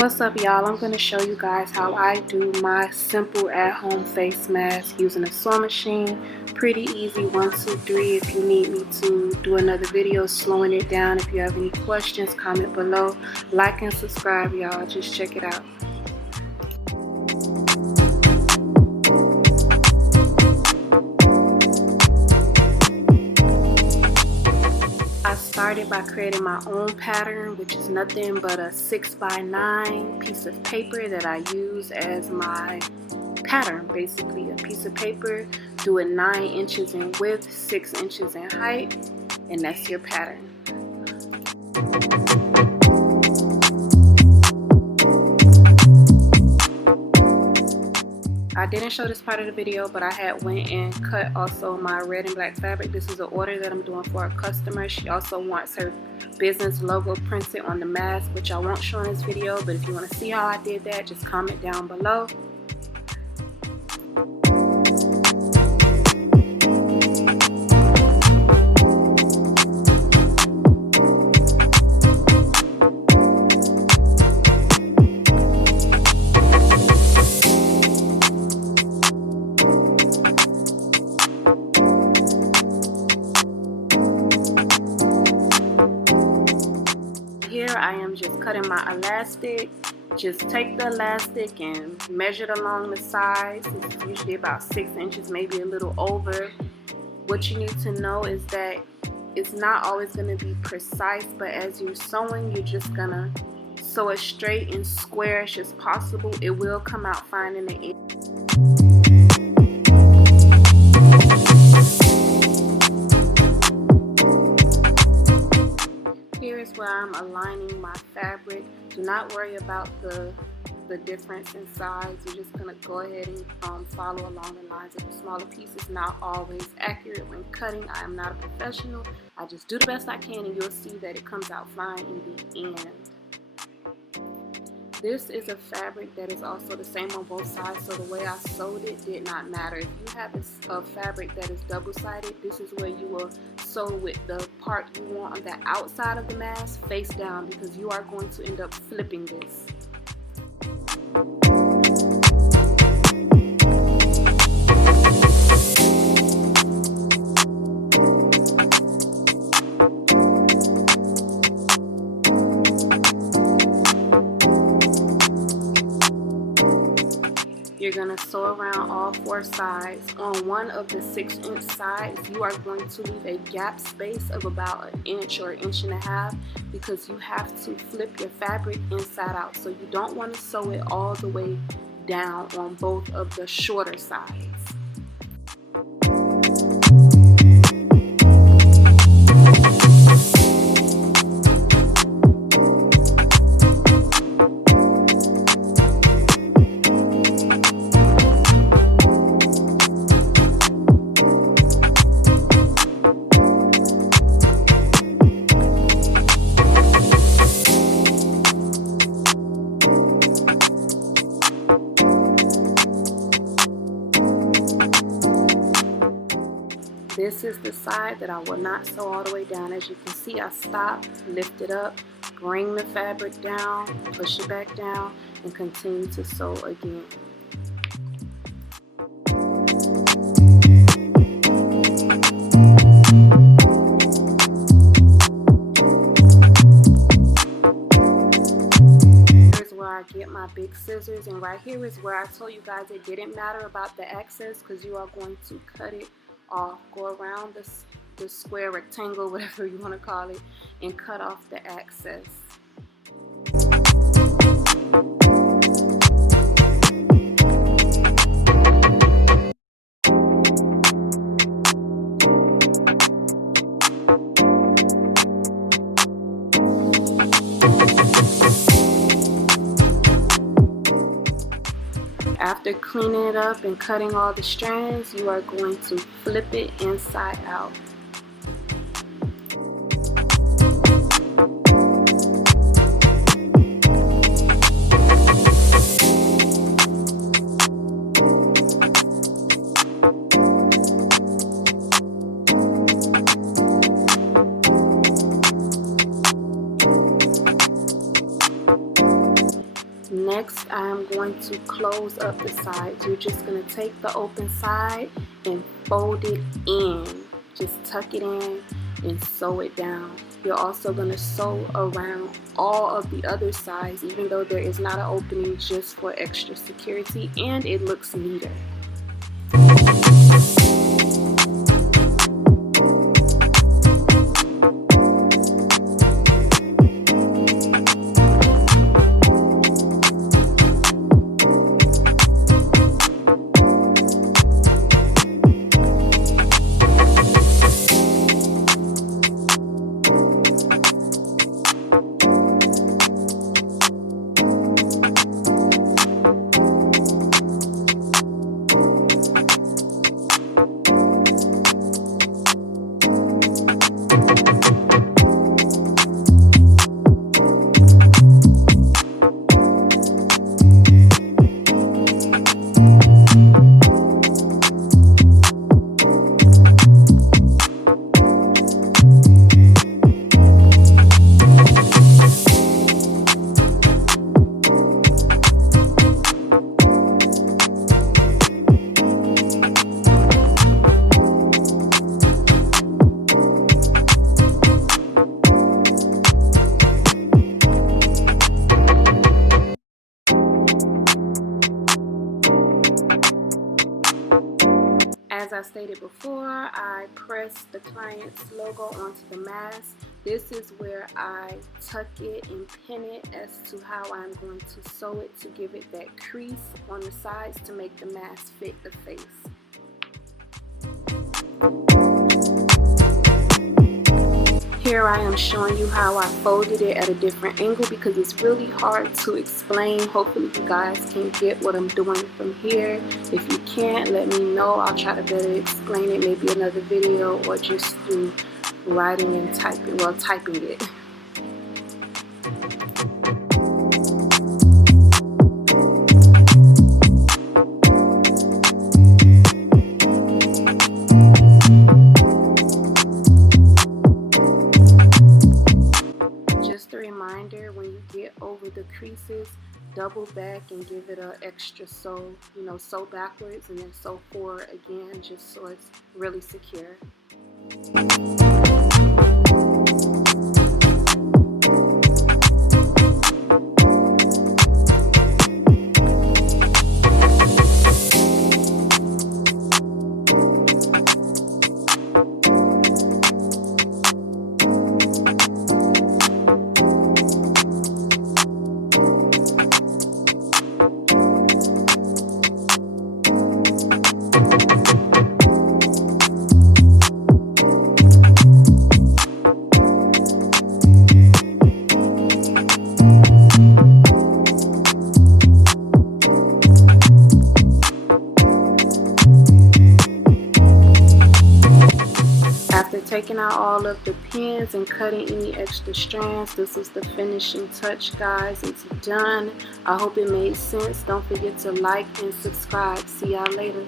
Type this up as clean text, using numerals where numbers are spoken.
What's up, y'all? I'm going to show you guys how I do my simple at-home face mask using a sewing machine. Pretty easy, 1, 2, 3. If you need me to do another video slowing it down, if you have any questions, comment below. Like and subscribe, y'all. Just check it out. I started by creating my own pattern, which is nothing but a 6x9 piece of paper that I use as my pattern. Basically a piece of paper, do it 9 inches in width, 6 inches in height, and that's your pattern. I didn't show this part of the video, but I had went and cut also my red and black fabric. This is an order that I'm doing for a customer. She also wants her business logo printed on the mask, which I won't show in this video, but if you want to see how I did that, just comment down below. Here I am just cutting my elastic. Just take the elastic and measure it along the sides. It's usually about 6 inches, maybe a little over. What you need to know is that it's not always going to be precise, but as you're sewing, you're just going to sew it straight and squarish as possible. It will come out fine in the end. Here is where I'm aligning my fabric. Do not worry about the difference in size. You're just going to go ahead and follow along the lines of the smaller pieces. Not always accurate when cutting. I am not a professional. I just do the best I can, and you'll see that it comes out fine in the end. This is a fabric that is also the same on both sides, so the way I sewed it did not matter. If you have a fabric that is double-sided, this is where you will sew with the part you want on the outside of the mask face down, because you are going to end up flipping this. You're going to sew around all 4 sides. On one of the 6-inch sides, you are going to leave a gap space of about 1 inch or 1.5 inches, because you have to flip your fabric inside out. So you don't want to sew it all the way down on both of the shorter sides. This is the side that I will not sew all the way down. As you can see, I stop, lift it up, bring the fabric down, push it back down, and continue to sew again. Here's where I get my big scissors, and right here is where I told you guys it didn't matter about the access, because you are going to cut it off. Go around the square, rectangle, whatever you want to call it, and cut off the excess. After cleaning it up and cutting all the strands, you are going to flip it inside out. Next, I'm going to close up the sides. You're just going to take the open side and fold it in. Just tuck it in and sew it down. You're also going to sew around all of the other sides, even though there is not an opening, just for extra security, and it looks neater. As I stated before, I pressed the client's logo onto the mask. This is where I tuck it and pin it as to how I'm going to sew it to give it that crease on the sides to make the mask fit the face. Here I am showing you how I folded it at a different angle because it's really hard to explain. Hopefully you guys can get what I'm doing from here. If you can't, let me know. I'll try to better explain it, maybe another video, or just through writing and typing, well, typing it. When you get over the creases, double back and give it an extra sew, sew backwards and then sew forward again, just so it's really secure. After taking out all of the pins and cutting any extra strands, this is the finishing touch, guys. It's done. I hope it made sense. Don't forget to like and subscribe. See y'all later.